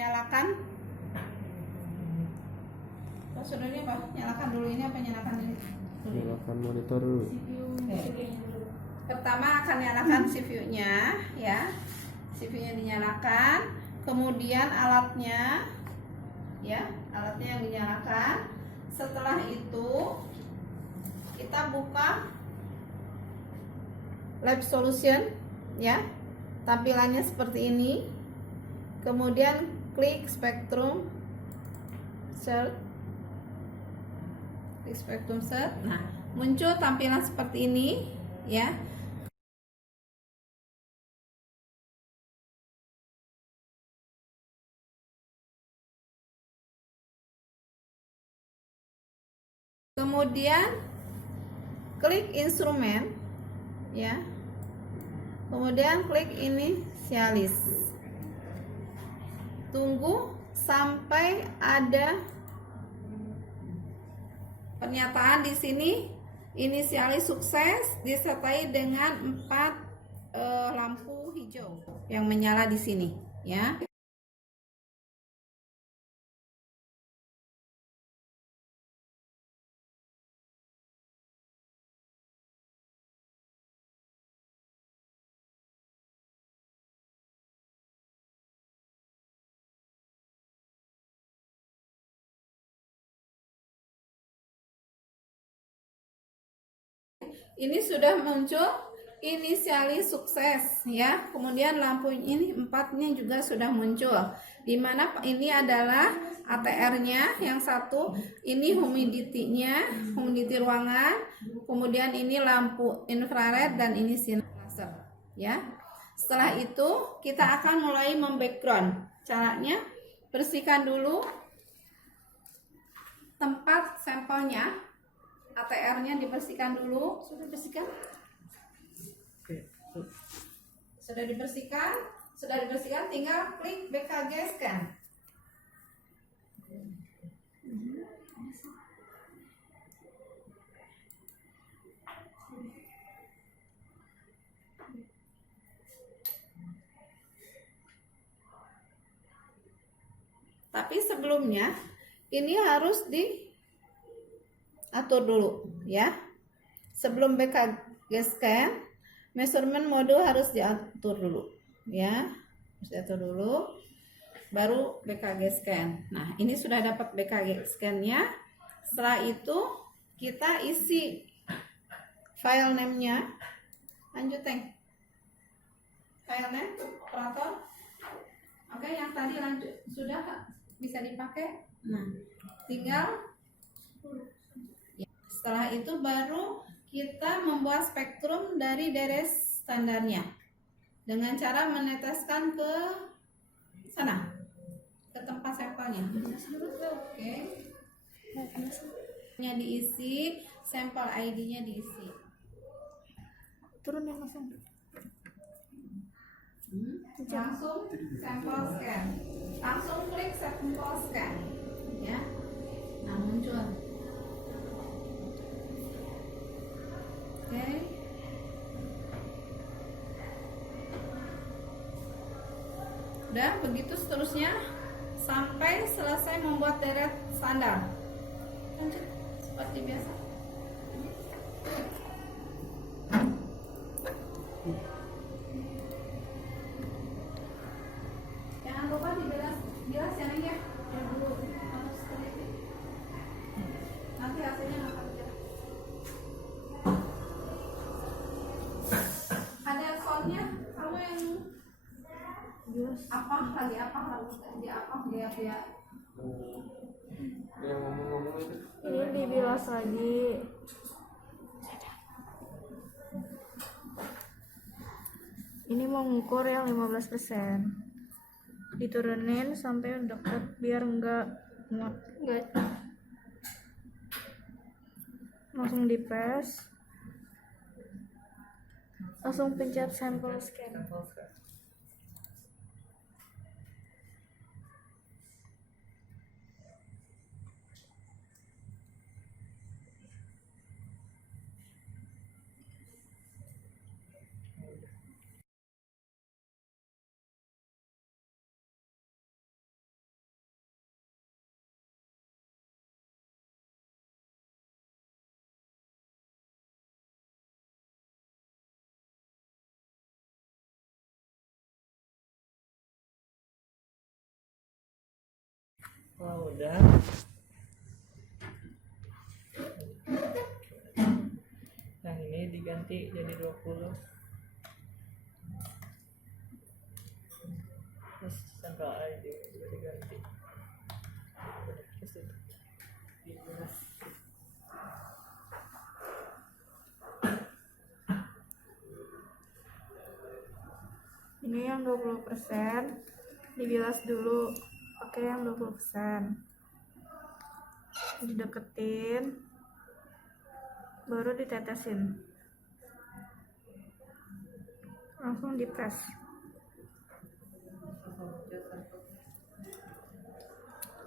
Nyalakan prosedurnya apa? Nyalakan dulu ini apa nyalakan ini? Nyalakan monitor dulu. Pertama akan nyalakan CPU-nya ya. CPU-nya dinyalakan, kemudian alatnya ya, alatnya yang dinyalakan. Setelah itu kita buka Lab Solution ya. Tampilannya seperti ini. Kemudian klik Spectrum Search. Klik Spectrum Search. Nah, muncul tampilan seperti ini ya. Kemudian klik instrumen ya. Kemudian klik inisialis. Tunggu sampai ada pernyataan di sini inisialis sukses disertai dengan 4 lampu hijau yang menyala di sini ya. Ini sudah muncul inisialis sukses ya. Kemudian lampu ini 4-nya juga sudah muncul. Dimana ini adalah ATR-nya, yang satu ini humidity-nya, humidity ruangan. Kemudian ini lampu infrared dan ini sinar laser ya. Setelah itu kita akan mulai membackground. Caranya bersihkan dulu tempat sampelnya. ATR-nya dibersihkan dulu. Sudah bersihkan? Sudah dibersihkan? Sudah dibersihkan, tinggal klik BKG scan. Tapi sebelumnya ini harus diatur dulu ya. Sebelum BKG scan, measurement mode harus diatur dulu ya. Harus diatur dulu baru BKG scan. Nah, ini sudah dapat BKG scan-nya. Setelah itu kita isi file name-nya. Lanjut, Teng. File name operator. Oke, yang tadi lanjut sudah bisa dipakai. Nah, tinggal setelah itu baru kita membuat spektrum dari deres standarnya dengan cara meneteskan ke sana, ke tempat sampelnya. Oke, nya diisi, sampel ID-nya diisi. Turun yang langsung. Langsung sampel scan, langsung klik sampel scan ya. Nah, muncul. Oke. Udah, begitu seterusnya sampai selesai membuat deret standar. Lanjut seperti biasa. Jangan lupa dibilas ya ya. Dulu harus teliti. Nanti hasilnya nggak akan jelas. Ada soundnya, kamu yang apa lagi dia Yang ngomong-ngomong itu. Ini dibilas lagi. Ini mau ngukur yang 15%. Diturunin sampai dekat biar enggak muat. Langsung dipres. Langsung pencet sampel scan. Sampel scan. Oh, udah. Nah, ini diganti jadi 20. Terus sampel ID juga diganti. Terus itu. Dibilas. Ini yang 20%, dibilas dulu pakai yang 20%. Dideketin, baru ditetesin. Langsung dipres.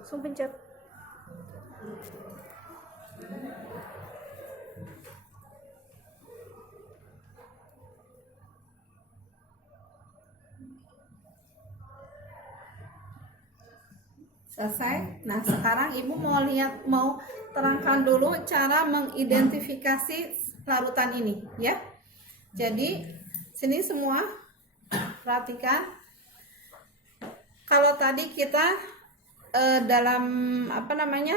Langsung pencet. Selesai. Nah, sekarang Ibu mau terangkan dulu cara mengidentifikasi larutan ini, ya. Jadi, sini semua perhatikan. Kalau tadi kita dalam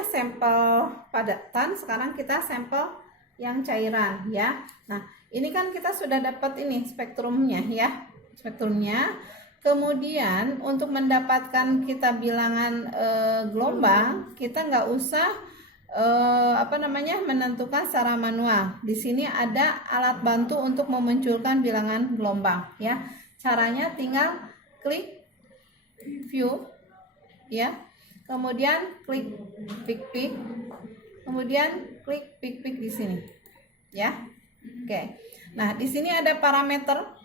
sampel padatan, sekarang kita sampel yang cairan, ya. Nah, ini kan kita sudah dapat ini spektrumnya, ya. Spektrumnya. Kemudian untuk mendapatkan kita bilangan gelombang, kita nggak usah menentukan secara manual. Di sini ada alat bantu untuk memunculkan bilangan gelombang, ya. Caranya tinggal klik view, ya. Kemudian klik pick, kemudian klik pick di sini, ya. Oke. Nah, di sini ada parameter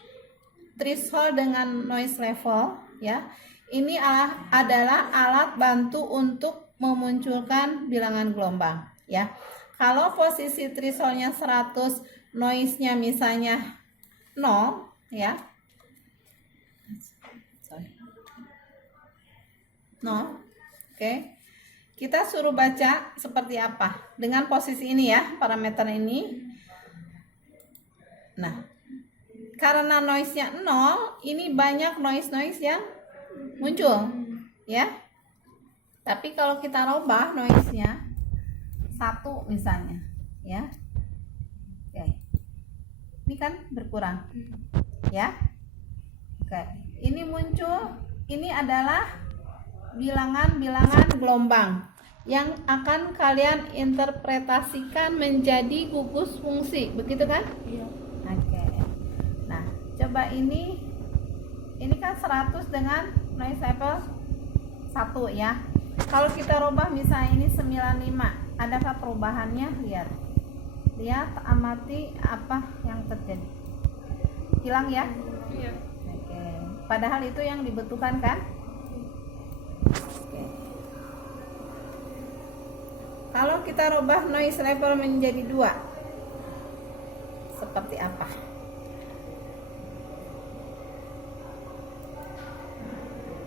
threshold dengan noise level, ya. Ini adalah alat bantu untuk memunculkan bilangan gelombang, ya. Kalau posisi thresholdnya 100, noise-nya misalnya 0, ya. 0. Oke. Kita suruh baca seperti apa dengan posisi ini, ya, parameter ini. Nah, karena noise-nya 0, ini banyak noise yang muncul, ya. Tapi kalau kita robah noise-nya 1 misalnya, ya. Oke. Ini kan berkurang, ya. Oke. Ini muncul, ini adalah bilangan-bilangan gelombang yang akan kalian interpretasikan menjadi gugus fungsi, begitu kan? Iya. Oke. Nah, coba ini kan 100 dengan noise level 1, ya. Kalau kita rubah misalnya ini 95, adakah perubahannya? Lihat, amati apa yang terjadi. Hilang, ya? Iya. Oke. Padahal itu yang dibutuhkan, kan? Oke. Kalau kita rubah noise level menjadi 2, seperti apa?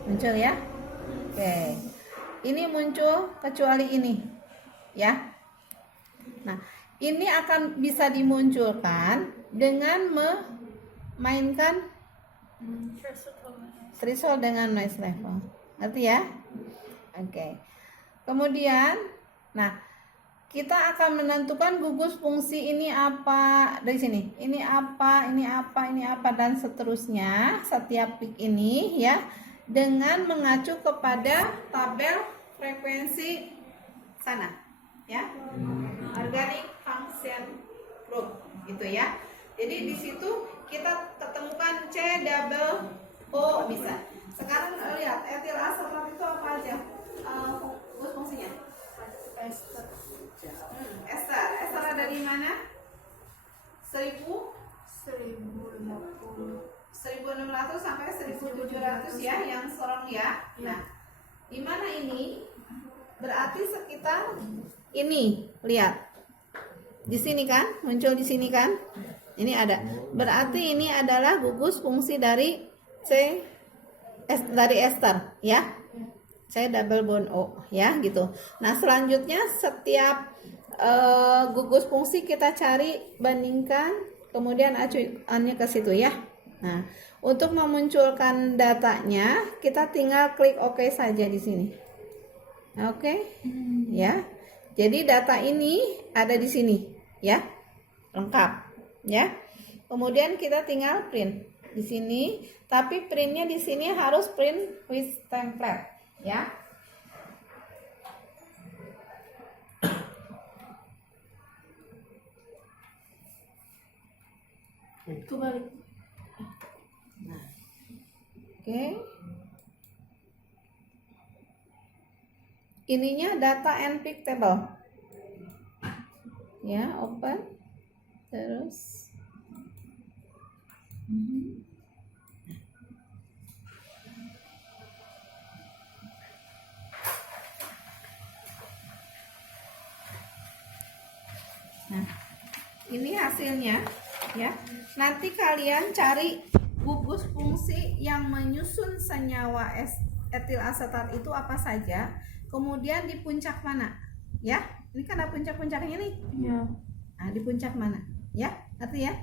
Muncul, ya. Oke. Ini muncul kecuali ini, ya. Nah, ini akan bisa dimunculkan dengan memainkan threshold dengan noise level. Ngerti, ya? Oke. Kemudian, nah, kita akan menentukan gugus fungsi ini apa dari sini. Ini apa, dan seterusnya. Setiap peak ini, ya, dengan mengacu kepada tabel frekuensi sana, ya. Organic function group, gitu, ya. Jadi di situ kita ketemukan C double O bisa. Sekarang lihat etil asetat itu apa aja gugus fungsinya? Ester ada di mana? 1000 1050. 1600 sampai 1700 ya yang sorong ya. Nah, di mana ini? Berarti sekitar ini, lihat. Di sini kan, muncul di sini kan? Ini ada. Berarti ini adalah gugus fungsi dari dari ester ya. C double bond O ya gitu. Nah, selanjutnya setiap gugus fungsi kita cari, bandingkan, kemudian acuannya ke situ ya. Nah, untuk memunculkan datanya kita tinggal klik OK saja di sini. Oke. Ya. Jadi data ini ada di sini ya. Lengkap ya. Kemudian kita tinggal print di sini, tapi printnya di sini harus print with template ya. Kebalik. Nah, oke. Ininya data and pick table. Ya, open. Terus. Nah, ini hasilnya ya. Nanti kalian cari gugus fungsi yang menyusun senyawa etil asetat itu apa saja, kemudian di puncak mana ya. Ini kan ada puncak-puncaknya nih Ya. nah, di puncak mana ya, ngerti ya?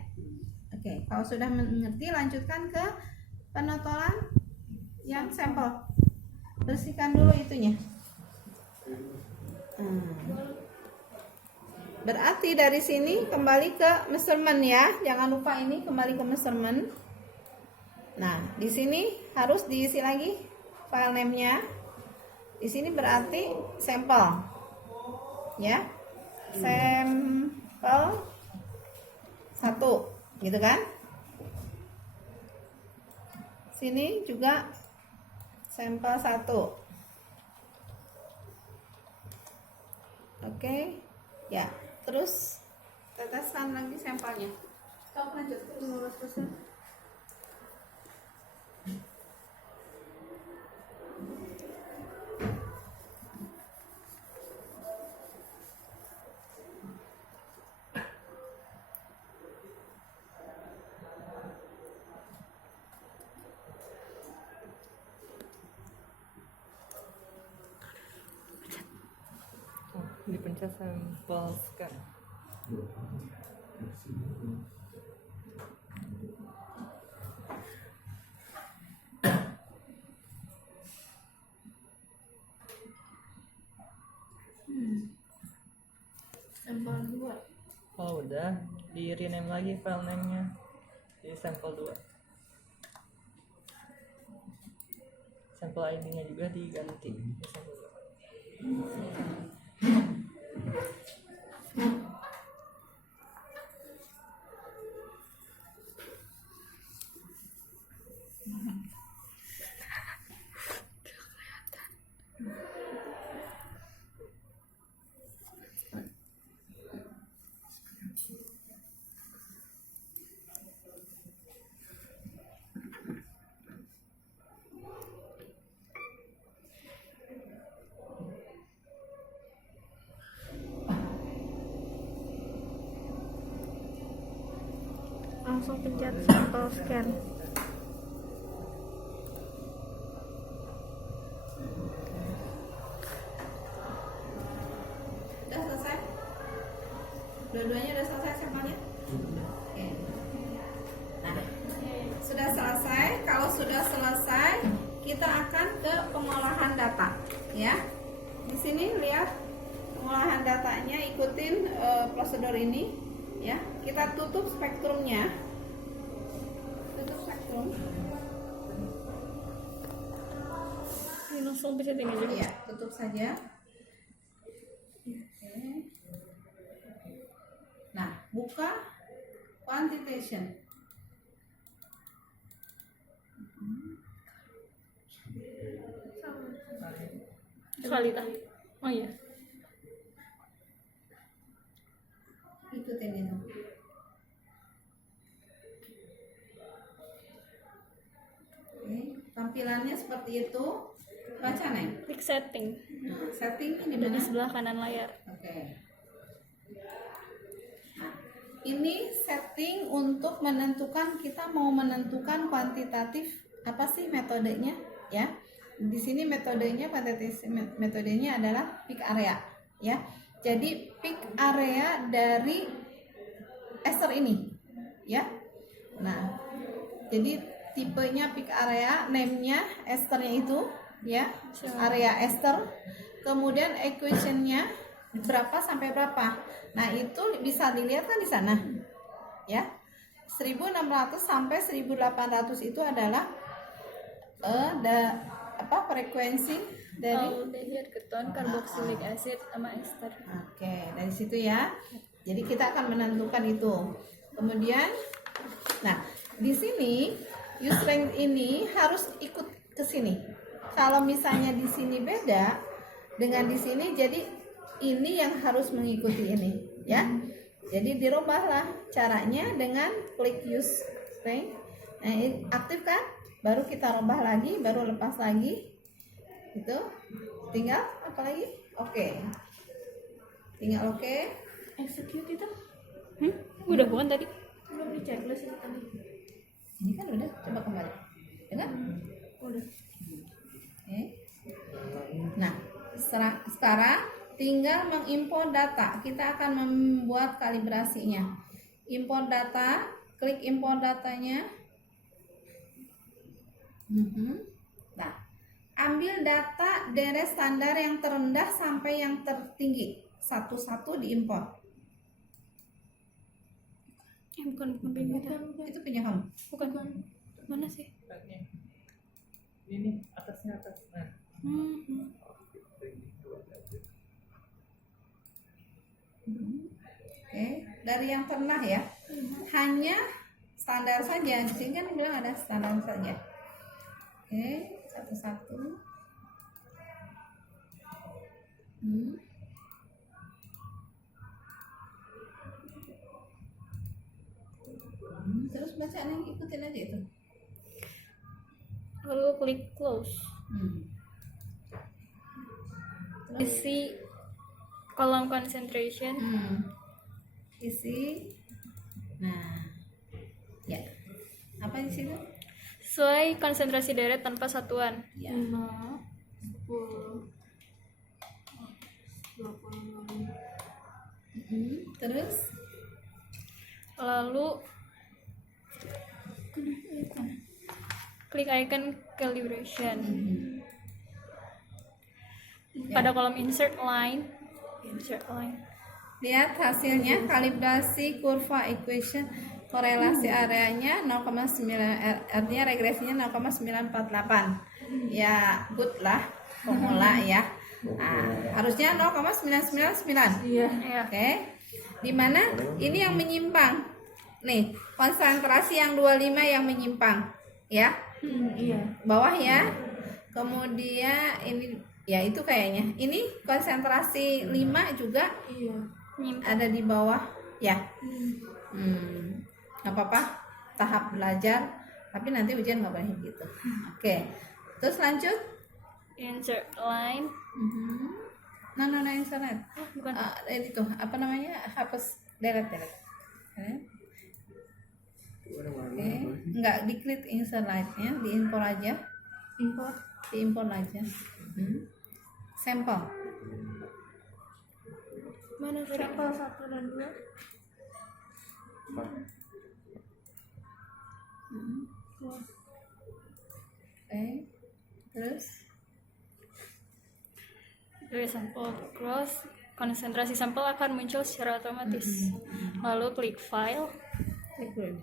Oke, kalau sudah mengerti lanjutkan ke penotolan yang sampel. Bersihkan dulu itunya. Berarti dari sini kembali ke measurement ya, jangan lupa ini kembali ke measurement. Nah, di sini harus diisi lagi file name-nya. Di sini berarti sampel. Ya. Sampel 1, gitu kan? Sini juga sampel 1. Oke. Ya, terus teteskan lagi sampelnya. Kau lanjut terus. 15%. Dipencet sampel scan. Sampel 2. Oh udah, di rename lagi file name-nya di sampel 2. Sampel ID-nya juga diganti di sampel 2. Langsung pencet sampel scan. Udah selesai? Dua-duanya udah selesai sampelnya? Oke. Nah, sudah selesai. Kalau sudah selesai, kita akan ke pengolahan data, ya. Di sini lihat pengolahan datanya, ikutin prosedur ini, ya. Kita tutup spektrumnya. Tutup spektrum. Ini langsung pencet ini aja. Iya, tutup saja. Oke. Nah, buka quantitation. Kualitas. Oh iya. Ikutin itu. tampilannya seperti itu. Baca Neng. Klik setting. Nah, setting ini Ada mana? di sebelah kanan layar. Oke. Nah, ini setting untuk menentukan, kita mau menentukan kuantitatif apa sih metodenya ya. Di sini metodenya, kuantitatif metodenya adalah peak area ya. Jadi peak area dari ester ini ya. Nah, jadi tipenya peak area, name-nya esternya itu ya, area ester. Kemudian equation-nya berapa sampai berapa. Nah, itu bisa dilihat kan di sana. Ya. 1600 sampai 1800 itu adalah frekuensi dari Aldehyde, keton, karboksilik acid sama ester. Oke, dari situ ya. Jadi kita akan menentukan itu. Kemudian, nah di sini use strength ini harus ikut ke sini. Kalau misalnya di sini beda dengan di sini, jadi ini yang harus mengikuti ini, ya. Jadi dirubahlah caranya dengan klik use strength. Nah, ini aktifkan, baru kita rubah lagi, baru lepas lagi. Itu tinggal apa lagi? Oke. Tinggal oke. Execute itu? Udah bukan tadi? Belum di checklist itu tadi. Ini kan udah, coba kembali. Ya kan? Udah. Oke. Nah, sekarang tinggal mengimport data. Kita akan membuat kalibrasinya. Import data, klik import datanya. Nah, ambil data dari standar yang terendah sampai yang tertinggi. Satu-satu diimport. Bukan punya kita. Itu punya kamu. Bukan. Mana sih? Ini atasnya atas. Nah. Oke, dari yang pernah ya. Hanya standar saja. Di sini kan bilang ada standar saja. Oke, satu-satu. Terus baca nih, ikutin aja itu. Lalu klik close. Isi kolom concentration. Isi. Nah, ya. Apa di situ? Sesuai konsentrasi deret tanpa satuan. Ya. 5, 10, 20. Terus Lalu klik icon calibration. Pada kolom insert line. lihat hasilnya, kalibrasi kurva equation, korelasi areanya 0,9, artinya regresinya 0,948. Ya, good lah pemula ya. Nah, harusnya 0,999. Iya. Oke. Dimana ini yang menyimpang. Nih, konsentrasi yang 25 yang menyimpang, ya. Iya. Bawah ya. Kemudian ini ya itu kayaknya. Ini konsentrasi 5 juga Iya. ada di bawah ya. Nggak apa-apa, tahap belajar, tapi nanti ujian nggak boleh gitu. Oke. Terus lanjut. Insert line. No, internet. Bukan. Itu apa namanya? Hapus deret. Oke. Nggak diklik insert line-nya, diimpor aja. Import. Diimpor aja. Sampel. Mana sampel 1 dan 2? Oke. Terus Dari sampel cross, konsentrasi sampel akan muncul secara otomatis. Lalu klik file. klik dulu.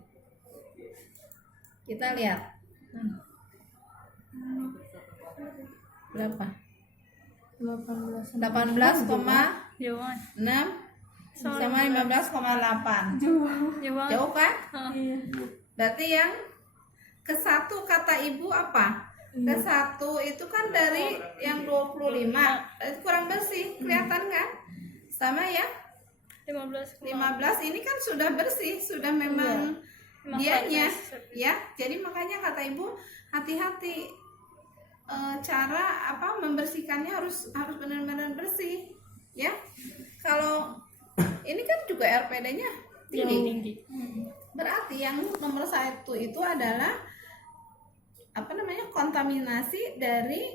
Kita lihat. Berapa? 18,6 Jauhan. sama 15,8. Jauhan. Jauh kan? Iya. Berarti yang ke satu kata ibu apa? Ke satu itu kan dari yang 25. Itu kurang bersih, kelihatan kan? Sama ya? 15. 15 ini kan sudah bersih, sudah memang dianya ya. Jadi makanya kata ibu hati-hati cara apa membersihkannya harus benar-benar bersih ya. Kalau ini kan juga RPD-nya Yang tinggi. tinggi. Berarti yang nomor 1 itu adalah apa namanya, kontaminasi dari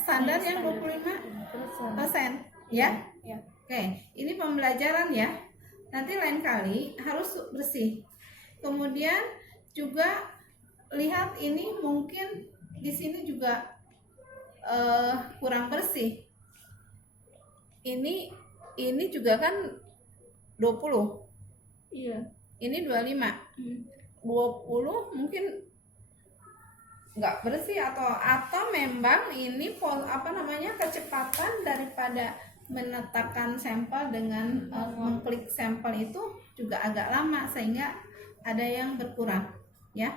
standar yang 25% ya. Ya. Oke, ini pembelajaran ya. Nanti lain kali harus bersih. Kemudian juga lihat ini mungkin di sini juga kurang bersih. Ini juga kan 20. Iya. Ini 25. 20 mungkin nggak bersih atau memang ini kecepatan daripada menetapkan sampel dengan mengklik sampel itu juga agak lama sehingga ada yang berkurang ya.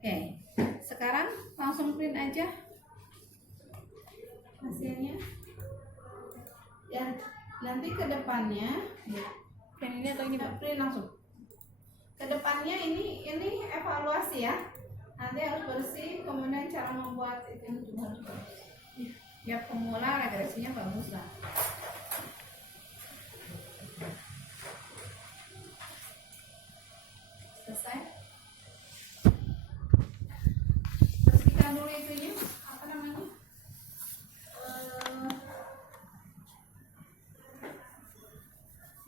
Oke, sekarang langsung print aja hasilnya ya. Nanti ke depannya ya, Yang ini atau ini, Pak? print langsung. Kedepannya ini evaluasi ya. Nanti harus bersih, kemudian cara membuat itu juga harus bersih. Ya pemula regresinya bagus lah. Selesai. Bersihkan dulu itunya, apa namanya?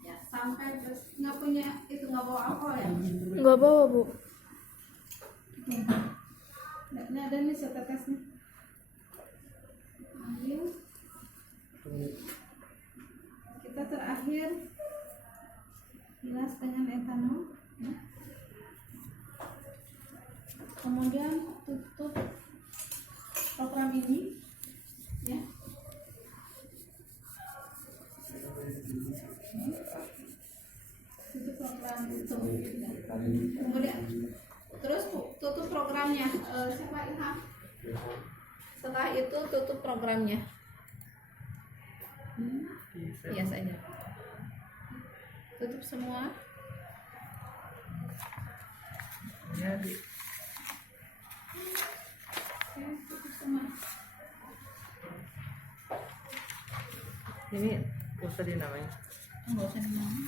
Ya sampai nggak punya itu, nggak bawa alkohol ya. Nggak bawa, Bu. Ini ada nih setetesnya. Ambil. Kita terakhir bilas dengan etanol. Ya. Kemudian tutup program ini. Ya. Tutup program itu. Kemudian terus tutup programnya. Siapa Ilham? Setelah itu tutup programnya. Iya saja. Tutup semua. Ya, di Oke, tutup semua. ini usah dinamain. Enggak usah dimana.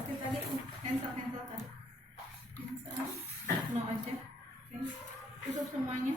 Oke, tadi cancel kan. Cancel. No aja. Oke. Tutup semuanya.